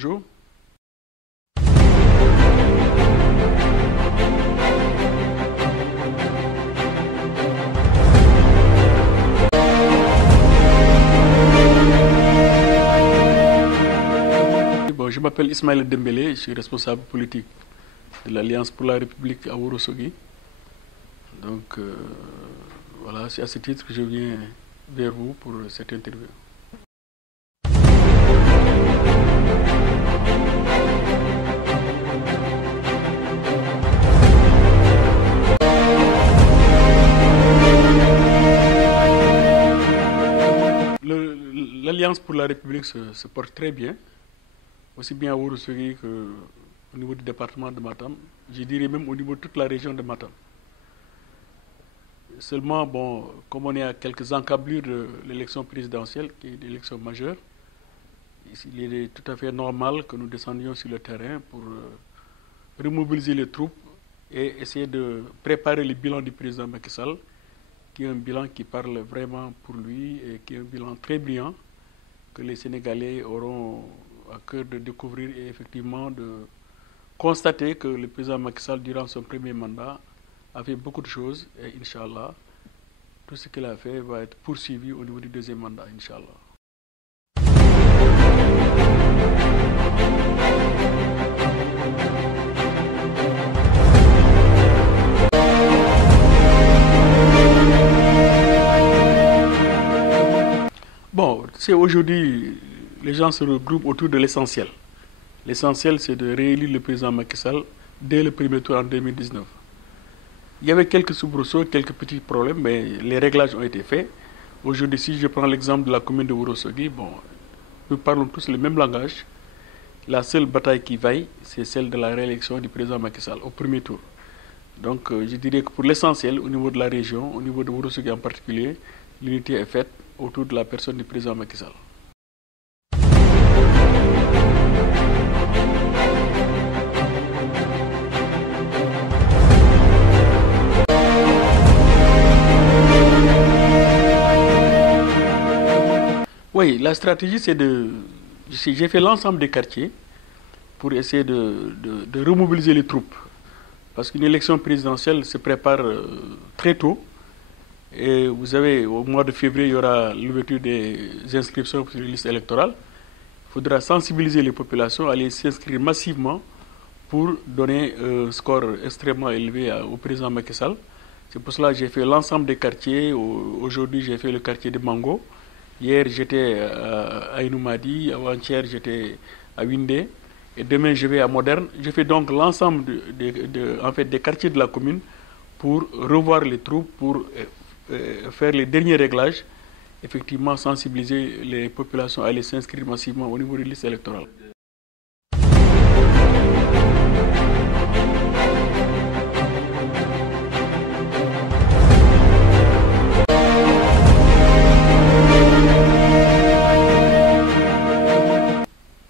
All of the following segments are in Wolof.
bonjour. Bon, je m'appelle Ismaël Dembélé, je suis responsable politique de l'Alliance pour la République à Ourossogui. Donc voilà, c'est à ce titre que je viens vers vous pour cette interview. L'Alliance pour la République se porte très bien, aussi bien à Ourossogui qu'au niveau du département de Matam, je dirais même au niveau de toute la région de Matam. Seulement, bon, comme on est à quelques encablures de l'élection présidentielle, qui est une élection majeure, il est tout à fait normal que nous descendions sur le terrain pour remobiliser les troupes et essayer de préparer le bilan du président Macky Sall, qui est un bilan qui parle vraiment pour lui et qui est un bilan très brillant que les Sénégalais auront à cœur de découvrir et effectivement de constater que le président Macky Sall, durant son premier mandat, a fait beaucoup de choses et Inch'Allah, tout ce qu'il a fait va être poursuivi au niveau du deuxième mandat, Inch'Allah. Bon, c'est aujourd'hui, les gens se regroupent autour de l'essentiel. L'essentiel, c'est de réélire le président Macky Sall dès le premier tour en 2019. Il y avait quelques soubresauts, quelques petits problèmes, mais les réglages ont été faits. Aujourd'hui, si je prends l'exemple de la commune de Ourossogui, bon, nous parlons tous le même langage. La seule bataille qui vaille, c'est celle de la réélection du président Macky Sall au premier tour. Donc, je dirais que pour l'essentiel, au niveau de la région, au niveau de Ourossogui en particulier, l'unité est faite autour de la personne du président Macky Sall. Oui, la stratégie, c'est j'ai fait l'ensemble des quartiers pour essayer de remobiliser les troupes. Parce qu'une élection présidentielle se prépare très tôt. Et vous savez, au mois de février, il y aura l'ouverture des inscriptions pour les listes électorales. Il faudra sensibiliser les populations à aller s'inscrire massivement pour donner un score extrêmement élevé au président Macky Sall. C'est pour cela que j'ai fait l'ensemble des quartiers. Aujourd'hui, j'ai fait le quartier de Mango. Hier, j'étais à Inoumadi. Avant-hier, j'étais à Windé. Et demain, je vais à Moderne. Je fais donc l'ensemble des quartiers de la commune pour revoir les troupes, pour faire les derniers réglages, effectivement sensibiliser les populations à aller s'inscrire massivement au niveau des listes électorales.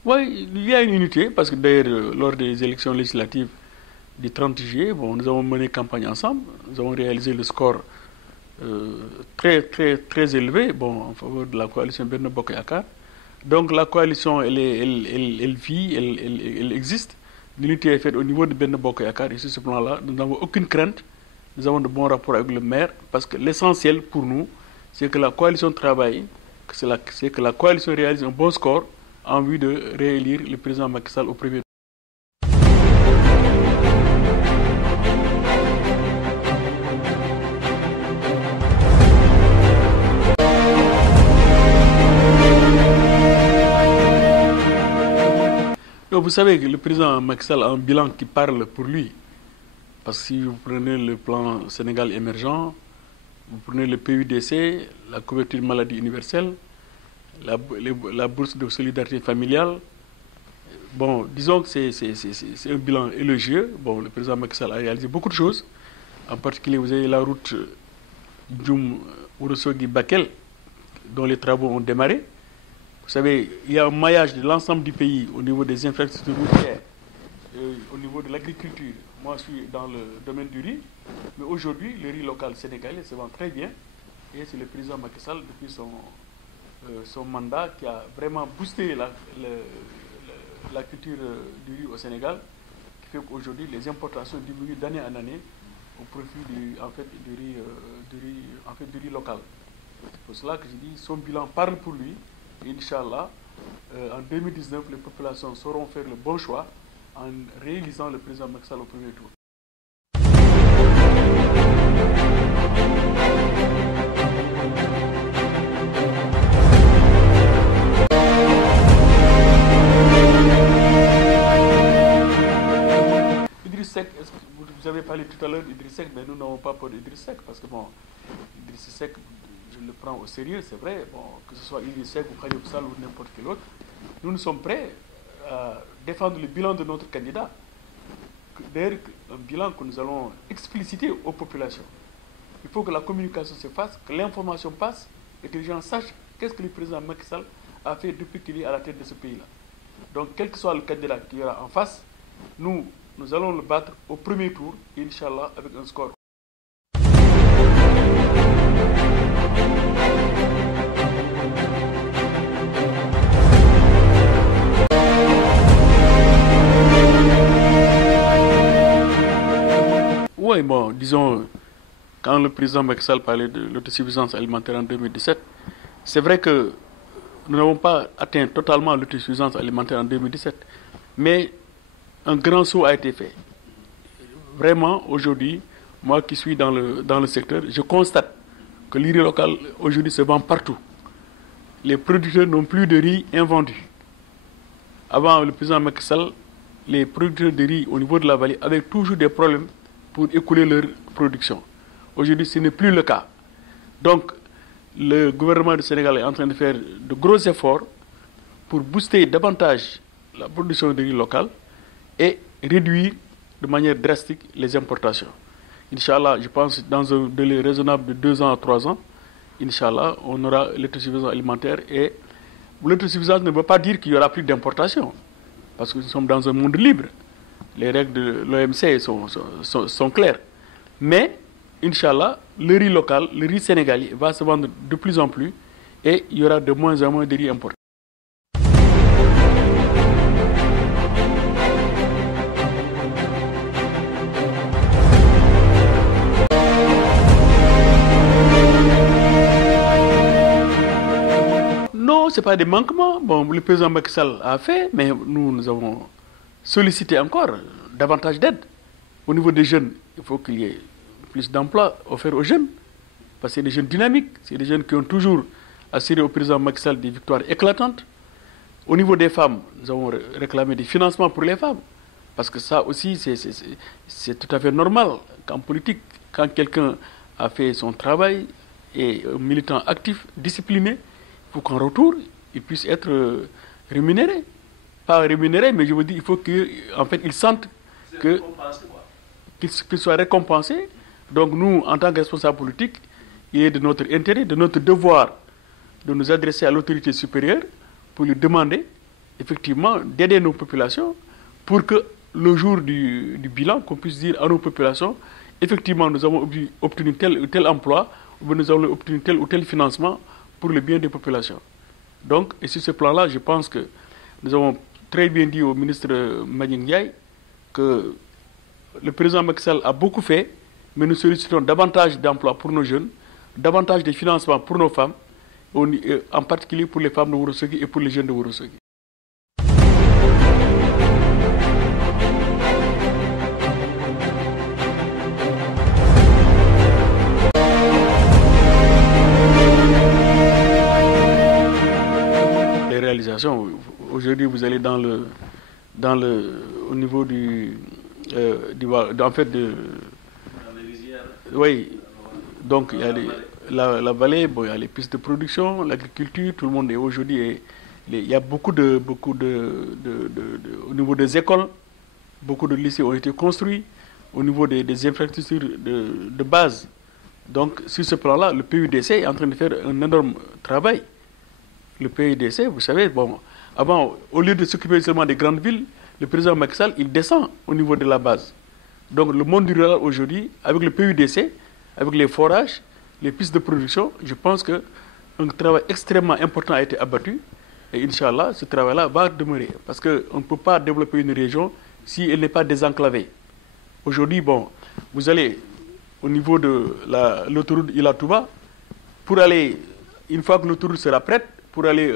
Oui, il y a une unité, parce que d'ailleurs, lors des élections législatives du 30 juillet, bon, nous avons mené campagne ensemble, nous avons réalisé le score très élevé, bon, en faveur de la coalition Benno Bokk Yakaar. Donc la coalition, elle vit, elle existe. L'unité est faite au niveau de Benno Bokk Yakaar et sur ce plan-là, nous n'avons aucune crainte. Nous avons de bons rapports avec le maire parce que l'essentiel pour nous, c'est que la coalition travaille, c'est que la coalition réalise un bon score en vue de réélire le président Macky Sall au premier tour. Donc, vous savez que le président Macky Sall a un bilan qui parle pour lui. Parce que si vous prenez le plan Sénégal émergent, vous prenez le PUDC, la couverture maladie universelle, la bourse de solidarité familiale, bon, disons que c'est un bilan élogieux. Bon, le président Macky Sall a réalisé beaucoup de choses. En particulier, vous avez la route Djoum-Ourossogui-Bakel, dont les travaux ont démarré. Vous savez, il y a un maillage de l'ensemble du pays au niveau des infrastructures routières, au niveau de l'agriculture. Moi, je suis dans le domaine du riz, mais aujourd'hui, le riz local sénégalais se vend très bien. Et c'est le président Macky Sall, depuis son mandat, qui a vraiment boosté la culture du riz au Sénégal, qui fait qu'aujourd'hui les importations diminuent d'année en année au profit du riz local. C'est pour cela que je dis son bilan parle pour lui. Inch'Allah, en 2019, les populations sauront faire le bon choix en réélisant le président Macky Sall au premier tour. Idriss Seck, vous avez parlé tout à l'heure d'Idriss Seck, mais nous n'avons pas peur d'Idriss Seck parce que bon, Idriss Seck, je le prends au sérieux, c'est vrai, bon, que ce soit Idriss Seck ou Khalifa Sall ou n'importe quel autre, nous sommes prêts à défendre le bilan de notre candidat. D'ailleurs, un bilan que nous allons expliciter aux populations. Il faut que la communication se fasse, que l'information passe et que les gens sachent qu'est-ce que le président Macky Sall a fait depuis qu'il est à la tête de ce pays-là. Donc, quel que soit le candidat qui y aura en face, nous allons le battre au premier tour, Inch'Allah, avec un score. Oui, bon, disons, quand le président Macky Sall parlait de l'autosuffisance alimentaire en 2017, c'est vrai que nous n'avons pas atteint totalement l'autosuffisance alimentaire en 2017, mais un grand saut a été fait. Vraiment, aujourd'hui, moi qui suis dans le secteur, je constate que le riz local aujourd'hui se vend partout. Les producteurs n'ont plus de riz invendu. Avant le président Macky Sall, les producteurs de riz au niveau de la vallée avaient toujours des problèmes pour écouler leur production. Aujourd'hui, ce n'est plus le cas. Donc, le gouvernement du Sénégal est en train de faire de gros efforts pour booster davantage la production de riz local et réduire de manière drastique les importations. Inch'Allah, je pense dans un délai raisonnable de 2 ans à 3 ans, Inch'Allah, on aura l'autosuffisance alimentaire. Et l'autosuffisance ne veut pas dire qu'il n'y aura plus d'importation, parce que nous sommes dans un monde libre. Les règles de l'OMC sont claires. Mais, Inch'Allah, le riz local, le riz sénégalais va se vendre de plus en plus et il y aura de moins en moins de riz importé. Non, ce n'est pas des manquements. Bon, le président Macky Sall a fait, mais nous avons sollicité encore davantage d'aide. Au niveau des jeunes, il faut qu'il y ait plus d'emplois offerts aux jeunes. Parce que c'est des jeunes dynamiques, c'est des jeunes qui ont toujours assuré au président Macky Sall des victoires éclatantes. Au niveau des femmes, nous avons réclamé des financements pour les femmes. Parce que ça aussi, c'est tout à fait normal qu'en politique, quand quelqu'un a fait son travail et un militant actif, discipliné, il faut qu'en retour, il puisse être rémunéré. Pas rémunéré, mais je veux dire, il faut qu'en fait, ils sentent qu'ils soient récompensés. Donc nous, en tant que responsables politiques, il est de notre intérêt, de notre devoir de nous adresser à l'autorité supérieure pour lui demander effectivement d'aider nos populations pour que le jour du bilan, qu'on puisse dire à nos populations, effectivement nous avons obtenu tel ou tel emploi, ou nous avons obtenu tel ou tel financement pour le bien des populations. Donc, et sur ce plan-là, je pense que nous avons très bien dit au ministre Mbagnick Ndiaye que le président Macky Sall a beaucoup fait, mais nous sollicitons davantage d'emplois pour nos jeunes, davantage de financements pour nos femmes, en particulier pour les femmes de Ourossogui et pour les jeunes de Ourossogui. Les réalisations, aujourd'hui vous allez au niveau oui, donc il y a la vallée, bon, il y a les pistes de production, l'agriculture, tout le monde est aujourd'hui, il y a beaucoup au niveau des écoles, beaucoup de lycées ont été construits, au niveau des infrastructures de base. Donc sur ce plan-là, le PUDC est en train de faire un énorme travail. Le PUDC, vous savez, bon, avant, au lieu de s'occuper seulement des grandes villes, le président Macky Sall, il descend au niveau de la base. Donc le monde rural aujourd'hui, avec le PUDC, avec les forages, les pistes de production, je pense qu'un travail extrêmement important a été abattu. Et Inch'Allah, ce travail-là va demeurer. Parce qu'on ne peut pas développer une région si elle n'est pas désenclavée. Aujourd'hui, bon, vous allez au niveau de l'autoroute Ila Touba, pour aller, une fois que l'autoroute sera prête, pour aller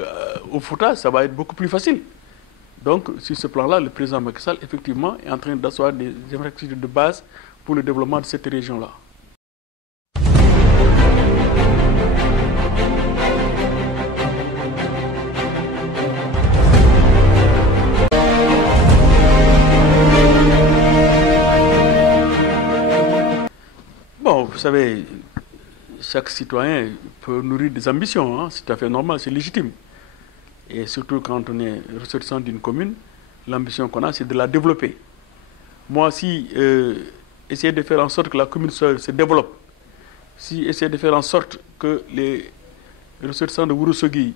au Fouta, ça va être beaucoup plus facile. Donc, sur ce plan-là, le président Macky Sall, effectivement, est en train d'asseoir des infrastructures de base pour le développement de cette région-là. Bon, vous savez, chaque citoyen peut nourrir des ambitions, hein, c'est tout à fait normal, c'est légitime. Et surtout quand on est ressortissant d'une commune, l'ambition qu'on a, c'est de la développer. Moi, si essayer de faire en sorte que la commune se développe, si essayer de faire en sorte que les ressortissants de Ourossogui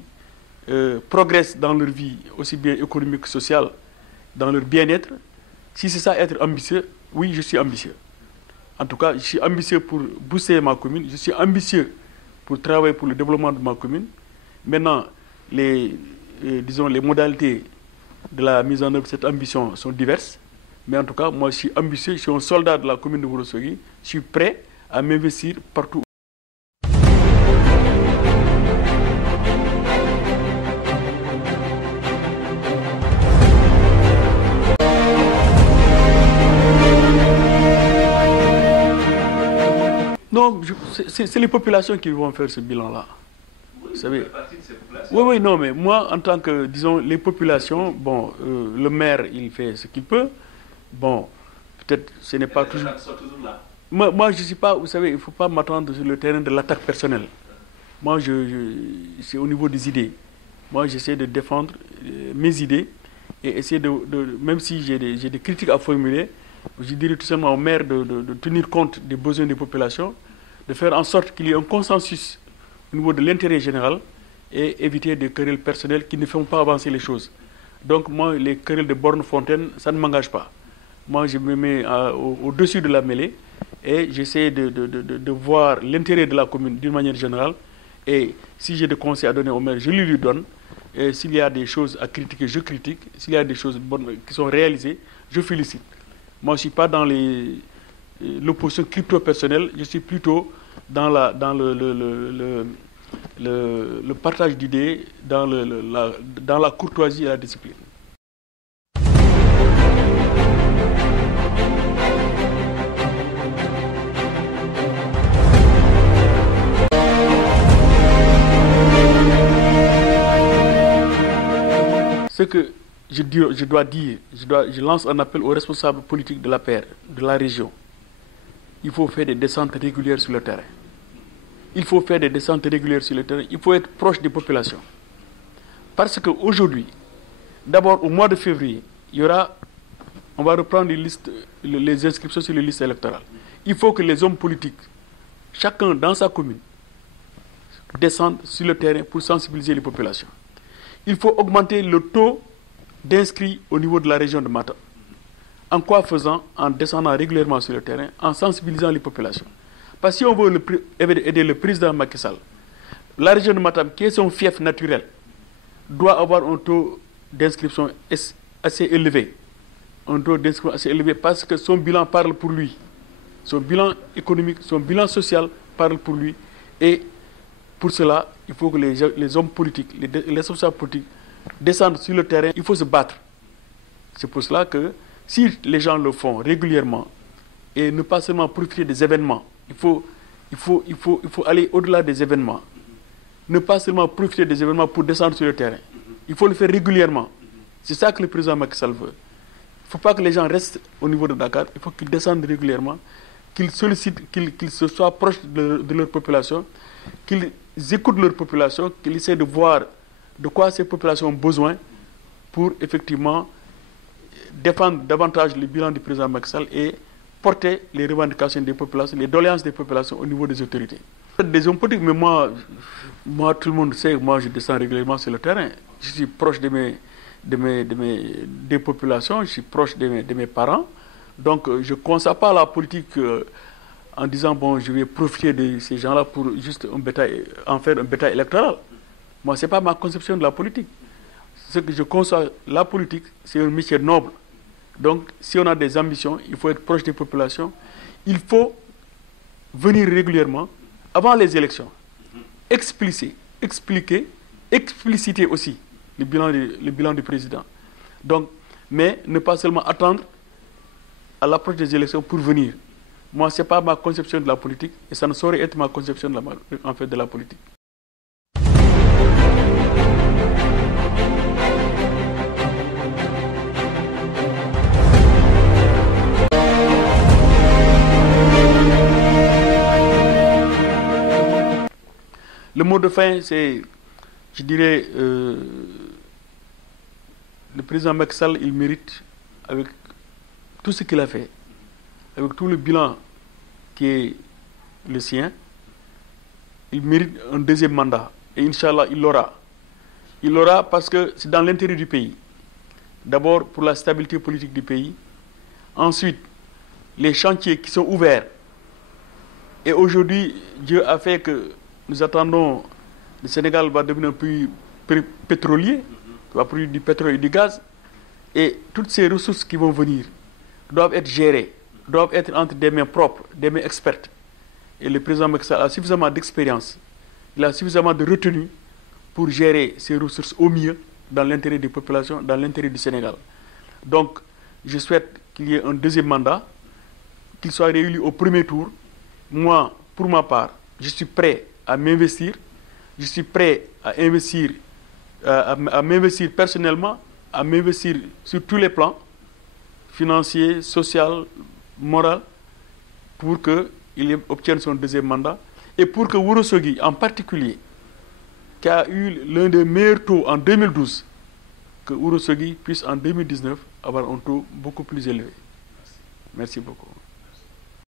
progressent dans leur vie, aussi bien économique que sociale, dans leur bien-être, si c'est ça être ambitieux, oui, je suis ambitieux. En tout cas, je suis ambitieux pour booster ma commune, je suis ambitieux pour travailler pour le développement de ma commune. Maintenant, disons, les modalités de la mise en œuvre de cette ambition sont diverses. Mais en tout cas, moi, je suis ambitieux, je suis un soldat de la commune de Ourossogui. Je suis prêt à m'investir partout. Non, c'est les populations qui vont faire ce bilan-là. Vous savez. Oui, oui, non, mais moi, en tant que, disons, les populations, bon, le maire, il fait ce qu'il peut. Bon, peut-être ce n'est pas toujours... Moi, je ne suis pas, vous savez, il ne faut pas m'attendre sur le terrain de l'attaque personnelle. Moi, c'est au niveau des idées. Moi, j'essaie de défendre mes idées et essayer même si j'ai des critiques à formuler, je dirais tout simplement au maire de tenir compte des besoins des populations, de faire en sorte qu'il y ait un consensus au niveau de l'intérêt général et éviter des querelles personnelles qui ne font pas avancer les choses. Donc moi, les querelles de borne-fontaine, ça ne m'engage pas. Moi, je me mets au-dessus de la mêlée et j'essaie de voir l'intérêt de la commune d'une manière générale. Et si j'ai des conseils à donner au maire, je lui donne. Et s'il y a des choses à critiquer, je critique. S'il y a des choses bonnes qui sont réalisées, je félicite. Moi, je ne suis pas dans l'opposition crypto-personnelle, je suis plutôt dans le partage d'idées, dans la courtoisie et la discipline. Ce que je lance un appel aux responsables politiques de la l'APR, de la région. Il faut faire des descentes régulières sur le terrain. Il faut faire des descentes régulières sur le terrain. Il faut être proche des populations. Parce qu'aujourd'hui, d'abord au mois de février, on va reprendre les inscriptions sur les listes électorales. Il faut que les hommes politiques, chacun dans sa commune, descendent sur le terrain pour sensibiliser les populations. Il faut augmenter le taux d'inscrits au niveau de la région de Matam. En quoi faisant? En descendant régulièrement sur le terrain, en sensibilisant les populations. Parce que si on veut aider le président Macky Sall, la région de Matam, qui est son fief naturel, doit avoir un taux d'inscription assez élevé. Un taux d'inscription assez élevé parce que son bilan parle pour lui. Son bilan économique, son bilan social parle pour lui. Et pour cela, il faut que les hommes politiques, les responsables politiques descendent sur le terrain. Il faut se battre. C'est pour cela que si les gens le font régulièrement et ne pas seulement profiter des événements, il faut aller au-delà des événements. Ne pas seulement profiter des événements pour descendre sur le terrain. Il faut le faire régulièrement. C'est ça que le président Macky Sall veut. Il ne faut pas que les gens restent au niveau de Dakar. Il faut qu'ils descendent régulièrement, qu'ils sollicitent, qu'ils se soient proches de leur population, qu'ils écoutent leur population, qu'ils essaient de voir de quoi ces populations ont besoin pour effectivement défendre davantage le bilan du président Macky Sall et porter les revendications des populations, les doléances des populations au niveau des autorités. Des hommes politiques, mais moi tout le monde sait, moi je descends régulièrement sur le terrain. Je suis proche des populations, je suis proche de mes parents. Donc je ne consacre pas à la politique en disant bon, je vais profiter de ces gens-là pour juste en faire un bétail électoral. Moi, ce n'est pas ma conception de la politique. ce que je conçois, la politique, c'est un métier noble. Donc, si on a des ambitions, il faut être proche des populations. Il faut venir régulièrement, avant les élections, expliquer expliciter aussi le bilan du président. Donc, mais ne pas seulement attendre à l'approche des élections pour venir. Moi, ce n'est pas ma conception de la politique et ça ne saurait être ma conception de la politique. Le mot de fin, c'est, je dirais, le président Macky Sall, il mérite, avec tout ce qu'il a fait, avec tout le bilan qui est le sien, il mérite un deuxième mandat. Et Inch'Allah, il l'aura. Il l'aura parce que c'est dans l'intérêt du pays. D'abord, pour la stabilité politique du pays. Ensuite, les chantiers qui sont ouverts. Et aujourd'hui, Dieu a fait que nous attendons, le Sénégal va devenir un pays pétrolier, va produire du pétrole et du gaz. Et toutes ces ressources qui vont venir doivent être gérées, doivent être entre des mains propres, des mains expertes. Et le président Macky Sall a suffisamment d'expérience, il a suffisamment de retenue pour gérer ces ressources au mieux dans l'intérêt des populations, dans l'intérêt du Sénégal. Donc, je souhaite qu'il y ait un deuxième mandat, qu'il soit réélu au premier tour. Moi, pour ma part, je suis prêt à m'investir, je suis prêt à investir, à m'investir personnellement, à m'investir sur tous les plans, financiers, social, moral, pour qu'il obtienne son deuxième mandat et pour que Ourossogui, en particulier, qui a eu l'un des meilleurs taux en 2012, que Ourossogui puisse en 2019 avoir un taux beaucoup plus élevé. Merci beaucoup.